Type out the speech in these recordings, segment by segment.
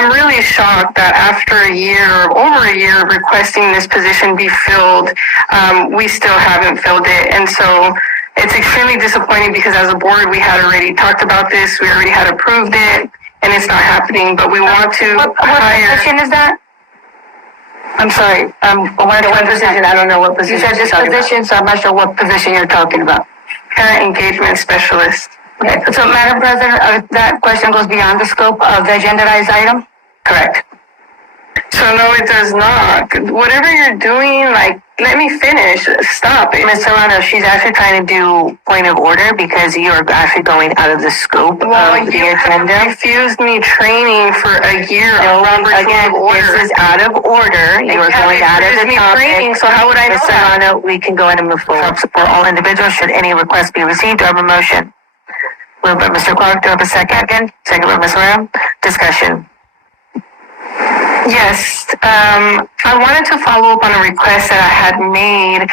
I'm really shocked that after over a year of requesting this position be filled, we still haven't filled it. And so it's extremely disappointing because as a board, we had already talked about this. We already had approved it, and it's not happening. But we want to What position is that? I'm sorry. What position? I don't know what position. You said this position, so I'm not sure what position you're talking about. Parent engagement specialist. Okay. So, Madam President, that question goes beyond the scope of the agendized item? Correct. So no, it does not. Whatever you're doing, let me finish. Stop it. Ms. Serrano, she's actually trying to do point of order because you are actually going out of the scope of the agenda. You refused me training for a year. No, again, this is out of order. You are going out of the topic. Training, so how would I know Ms. Serrano, we can go ahead and move forward. Support all individuals. Should any request be received, do I have a motion? Moved by Mr. Clark, do I have a second? Second by Ms. Ram. Discussion. Yes, I wanted to follow up on a request that I had made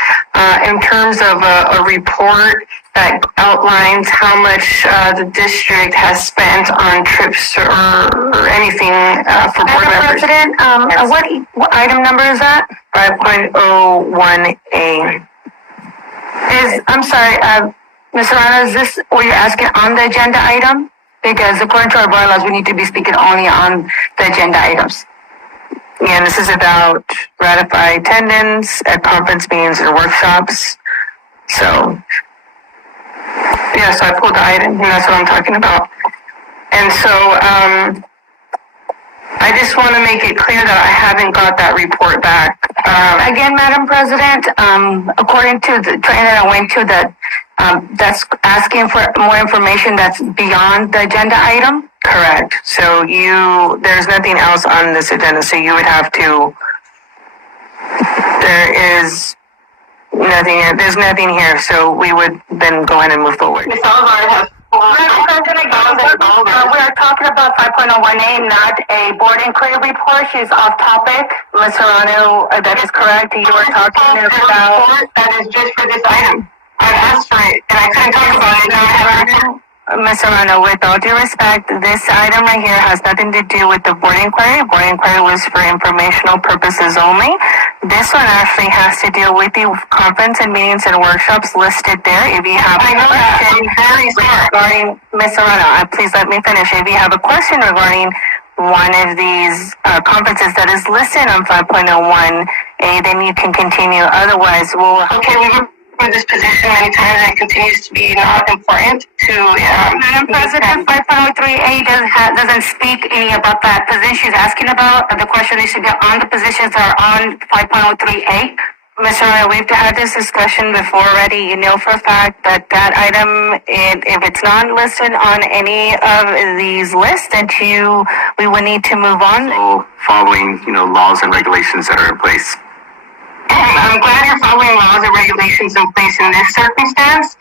in terms of a report that outlines how much the district has spent on trips or anything for board members. Madam President, what item number is that? 5.01A. I'm sorry, Ms. Serrano, is this what you're asking on the agenda item? Because according to our bylaws, we need to be speaking only on the agenda items. And this is about ratified attendance at conference meetings and workshops. So, yeah, so I pulled the item, and that's what I'm talking about. And so, I just want to make it clear that I haven't got that report back. Again, Madam President, according to the training that I went to, that's asking for more information that's beyond the agenda item. correct. So there's nothing else on this agenda, so you would have to, there's nothing here, so we would then go ahead and move forward. Ms. Oliver has. Madam President, we are talking about 5.01A, not a board inquiry report. She's off topic. Ms. Serrano, that is correct. You were talking about. That is just for this item. I asked for it, and I couldn't talk about it. Now I have Ms. Serrano, with all due respect, this item right here has nothing to do with the board inquiry. Board inquiry was for informational purposes only. This one actually has to deal with the conference and meetings and workshops listed there. If you have a question regarding, Ms. Serrano, please let me finish. If you have a question regarding one of these conferences that is listed on 5.01A, then you can continue. Otherwise, we'll... Okay, we've for this position many times, and it continues to be not important to. Madam President, 5.03A doesn't speak any about that position she's asking about. The question is to get on the positions that are on 5.03A. Ms. Serrano, we've had this discussion before already. You know for a fact that item, if it's not listed on any of these lists, that we would need to move on. So following, laws and regulations that are in place. I'm glad you're following laws and regulations in place in this circumstance,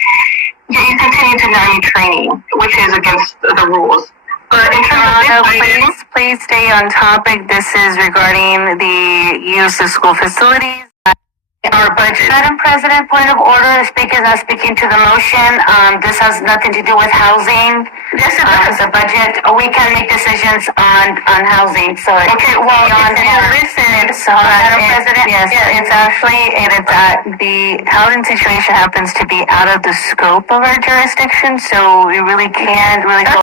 yet you continue to deny me training, which is against the rules. But in terms of this please stay on topic. This is regarding the use of school facilities. Our budget. Madam President, point of order, speaker is not speaking to the motion. This has nothing to do with housing. Yes, it does. The budget, we can make decisions on housing, so. Okay, well, if you listen, Madam President. Yes, it's actually, the housing situation happens to be out of the scope of our jurisdiction, so we really can't really go